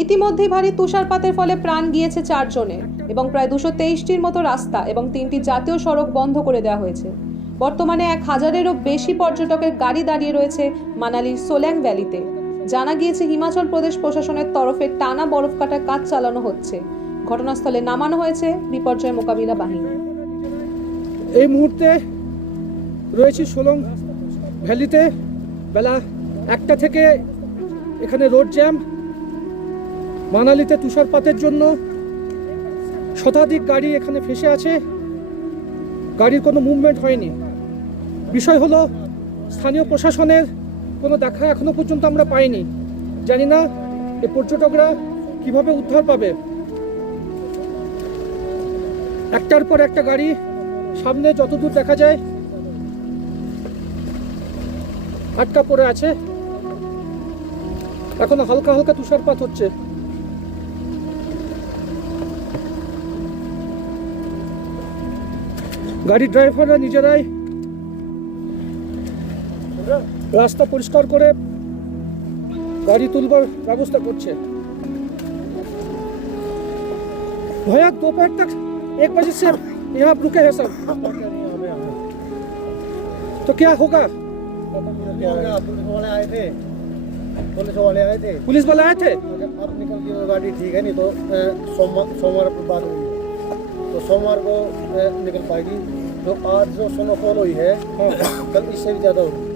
ইতিমধ্যেই ভারী তুষারপাতের ফলে প্রাণ গিয়েছে 4 জনের এবং প্রায় 223টির মতো রাস্তা এবং 3টি জাতীয় সড়ক বন্ধ করে দেওয়া হয়েছে। বর্তমানে 1000-এরও বেশি পর্যটকের গাড়ি দাঁড়িয়ে রয়েছে মানালির সোল্যাং ভ্যালিতে। জানা গিয়েছে হিমাচল প্রদেশ প্রশাসনের তরফে টানা বরফ কাটার কাজ চালানো হচ্ছে। ঘটনাস্থলে নামানো হয়েছে বিপর্যয় মোকাবিলা বাহিনী। এই মুহূর্তে রয়েছি সোলং ভ্যালিতে। বেলা 1টা থেকে এখানে রোড জ্যাম। মানালিতে তুষারপাতের জন্য শতাধিক গাড়ি এখানে ফেসে আছে, গাড়ির কোনো মুভমেন্ট হয়নি। বিষয় হলো স্থানীয় প্রশাসনের কোনো দেখা এখনো পর্যন্ত আমরা পাইনি। জানি না এই পর্যটকরা কিভাবে উদ্ধার পাবে। একটার পর একটা গাড়ি সামনে যতদূর দেখা যায় আটকা পড়ে আছে। এখনো হালকা হালকা তুষারপাত হচ্ছে। গাড়ির ড্রাইভাররা নিজেরাই রাস্তা পরিষ্কার করে গাড়ি তুলবার ব্যবস্থা করছে। भैया दोपहर तक 1 बजे से यहाँ रुके हैं सर, तो क्या होगा? पुलिस वाले आए थे। अब निकल गई वो गाड़ी, ठीक है, नहीं तो सोमवार पर बात हुई है, तो सोमवार को निकल पाएगी। जो आज जो स्नोफॉल हुई है कल इससे भी ज़्यादा होगी।